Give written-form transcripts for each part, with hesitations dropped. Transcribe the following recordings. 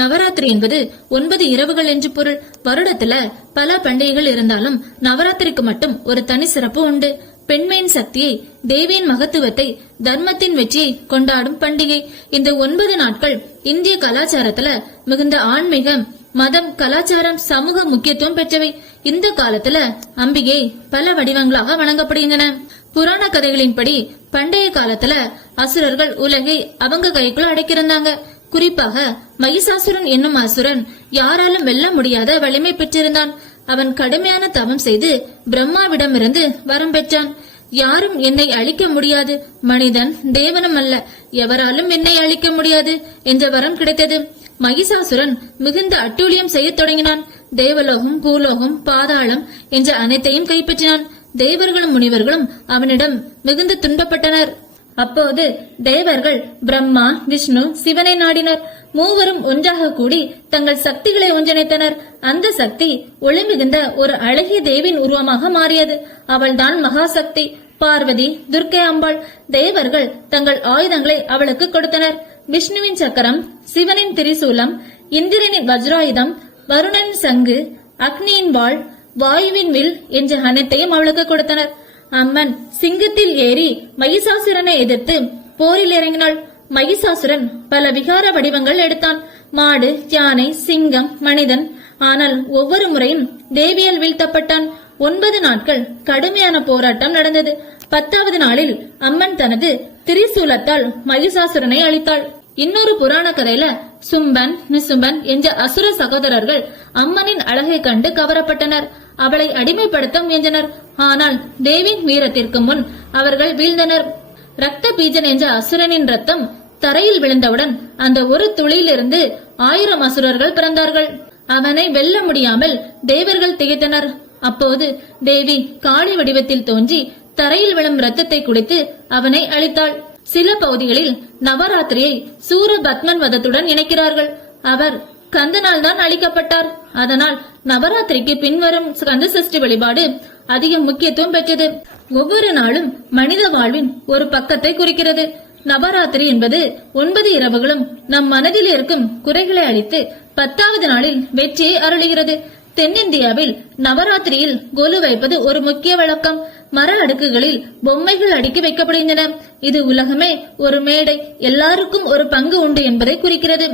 நவராத்திரி என்பது 9 இரவுகள் என்று பொருள். வருடத்துல பல பண்டிகைகள் இருந்தாலும் நவராத்திரிக்கு மட்டும் ஒரு தனி சிறப்பு உண்டு. பெண்மையின் சக்தியை, தேவியின் மகத்துவத்தை, தர்மத்தின் வெற்றியை கொண்டாடும் பண்டிகை. இந்த 9 நாட்கள் இந்திய கலாச்சாரத்துல மிகுந்த ஆன்மீகம், மதம், கலாச்சாரம், சமூக முக்கியத்துவம் பெற்றவை. இந்த காலத்துல அம்பிகை பல வடிவங்களாக வணங்கப்படுகின்றன. புராண கதைகளின்படி பண்டைய காலத்துல அசுரர்கள் உலகை அவங்க கைக்குள்ள அடக்கியிருந்தாங்க. குறிப்பாக மகிஷாசுரன் என்னும் அசுரன் யாராலும் வெல்ல முடியாத வலிமை பெற்றிருந்தான். அவன் கடுமையான தவம் செய்து பிரம்மாவிடமிருந்து வரம் பெற்றான். யாரும் என்னை அழிக்க முடியாது, மனிதன் தேவனும் அல்ல, எவராலும் என்னை அழிக்க முடியாது என்ற வரம் கிடைத்தது. மகிஷாசுரன் மிகுந்த அட்டூழியம் செய்ய தொடங்கினான். தேவலோகம், பூலோகம், பாதாளம் என்ற அனைத்தையும் கைப்பற்றினான். தேவர்களும் முனிவர்களும் அவனிடம் மிகுந்த துன்பப்பட்டனர். அப்போது தேவர்கள் பிரம்மா, விஷ்ணு, சிவனை நாடினர். மூவரும் ஒன்றாக கூடி தங்கள் சக்திகளை ஒன்றிணைத்தனர். அந்த சக்தி ஒளிமிகுந்த ஒரு அழகிய தேவின் உருவமாக மாறியது. அவள்தான் மகாசக்தி, பார்வதி, துர்க்கை அம்பாள். தேவர்கள் தங்கள் ஆயுதங்களை அவளுக்கு கொடுத்தனர். விஷ்ணுவின் சக்கரம், சிவனின் திரிசூலம், இந்திரனின் வஜ்ராயுதம், வருணனின் சங்கு, அக்னியின் வாள், வாயுவின் வில் என்ற அனைத்தையும் அவளுக்கு கொடுத்தனர். அம்மன் சிங்கத்தில் ஏறி மகிஷாசுரனை எதிர்த்து போரில் இறங்கினாள். மகிஷாசுரன் பல விகார வடிவங்கள் எடுத்தான். மாடு, யானை, சிங்கம், மனிதன். ஆனால் ஒவ்வொரு முறையும் தேவியால் வீழ்த்தப்பட்டான். 9 நாட்கள் கடுமையான போராட்டம் நடந்தது. 10வது நாளில் அம்மன் தனது திரிசூலத்தால் மகிஷாசுரனை அழித்தாள். இன்னொரு புராண கதையில சும்பன், நிசும்பன் என்ற அசுர சகோதரர்கள் அம்மனின் அழகை கண்டு கவரப்பட்டனர். அவளை அடிமைப்படுத்த முயன்றனர். ஆனால் தேவியின் வீரத்திற்கு முன் அவர்கள் வீழ்ந்தனர். ரத்த பீஜன் என்ற அசுரனின் ரத்தம் தரையில் விழுந்தவுடன் அந்த ஒரு துளியிலிருந்து 1000 அசுரர்கள் பிறந்தார்கள். அவனை வெல்ல முடியாமல் தேவர்கள் திகைத்தனர். அப்போது தேவி காளி வடிவத்தில் தோன்றி தரையில் விழும் ரத்தத்தை குடித்து அவனை அழித்தாள். சில பகுதிகளில் நவராத்திரியை சூரபத்மன் வதத்துடன் இணைக்கிறார்கள். அவர் கந்தனால் தான் அழிக்கப்பட்டார். அதனால் நவராத்திரிக்கு பின்வரும் கந்த சஷ்டி வழிபாடு அதிக முக்கியத்துவம் பெற்றது. ஒவ்வொரு நாளும் மனித வாழ்வின் ஒரு பக்கத்தை குறிக்கிறது. நவராத்திரி என்பது 9 இரவுகளும் நம் மனதில் இருக்கும் குறைகளை அழித்து 10வது நாளில் வெற்றியை அருளுகிறது. தென்னிந்தியாவில் நவராத்திரியில் கொலு வைப்பது ஒரு முக்கிய வழக்கம். மர அடுக்குகளில் பொம்மைகள் அடுக்கி வைக்கப்படுகின்றன. இது உலகமே ஒரு மேடை, எல்லாருக்கும் ஒரு பங்கு உண்டு என்பதை குறிக்கிறது.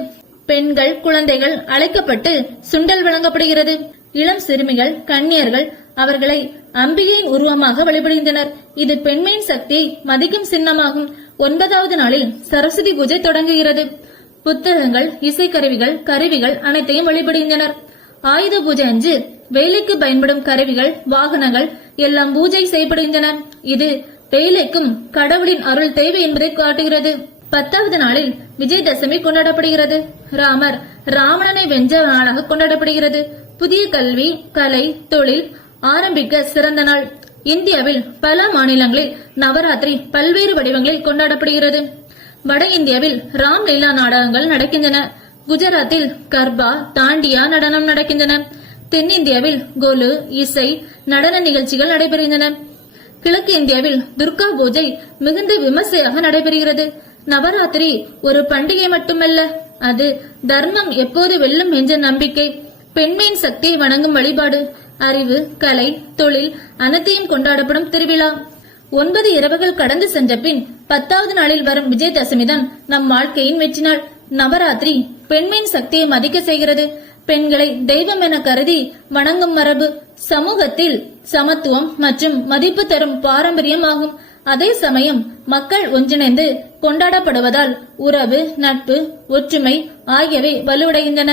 பெண்கள், குழந்தைகள் அழைக்கப்பட்டு சுண்டல் வழங்கப்படுகிறது. இளம் சிறுமிகள், கன்னியர்கள் அவர்களை அம்பிகையின் உருவமாக வழிபடுகின்றனர். இது பெண்மையின் சக்தியை மதிக்கும் சின்னமாகும். 9வது நாளில் சரஸ்வதி பூஜை தொடங்குகிறது. புத்தகங்கள், இசைக்கருவிகள், கருவிகள் அனைத்தையும் வழிபடுகின்றனர். ஆயுத பூஜை அன்று வேலைக்கு பயன்படும் கருவிகள், வாகனங்கள் எல்லாம் பூஜை செய்யப்படுகின்றன. இது வேலைக்கும் கடவுளின் அருள் தேவை என்பதை காட்டுகிறது. 10வது நாளில் விஜயதசமி கொண்டாடப்படுகிறது. ராமர் ராவணனை வென்ற நாளாக கொண்டாடப்படுகிறது. புதிய கல்வி, கலை, தொழில் ஆரம்பிக்க சிறந்த நாள். இந்தியாவில் பல மாநிலங்களில் நவராத்திரி பல்வேறு வடிவங்களில் கொண்டாடப்படுகிறது. வட இந்தியாவில் ராம்லீலா நாடகங்கள் நடக்கின்றன. குஜராத்தில் கர்பா, தாண்டியா நடனம் நடக்கின்றன. தென்னிந்தியாவில் கொலு, இசை, நடன நிகழ்ச்சிகள் நடைபெறுகின்றன. கிழக்கு இந்தியாவில் துர்கா பூஜை மிகுந்த விமர்சையாக நடைபெறுகிறது. நவராத்திரி ஒரு பண்டிகை மட்டுமல்ல, அது தர்மம் எப்போது வெல்லும் என்ற நம்பிக்கை, பெண்மையின் சக்தியை வணங்கும் வழிபாடு, அறிவு, கலை, தொழில் அனைத்தையும் கொண்டாடப்படும் திருவிழா. 9 இரவுகள் கடந்து சென்ற பின் 10வது நாளில் வரும் விஜயதசமி தான் நம் வாழ்க்கையின் வெற்றி நாள். நவராத்திரி பெண்மையின் சக்தியை மதிக்க செய்கிறது. பெண்களை தெய்வம் என கருதி வணங்கும் மரபு சமூகத்தில் சமத்துவம் மற்றும் மதிப்பு தரும் பாரம்பரியம் ஆகும். அதே சமயம் மக்கள் ஒன்றிணைந்து கொண்டாடப்படுவதால் உறவு, நட்பு, ஒற்றுமை ஆகியவை வலுவடைகின்றன.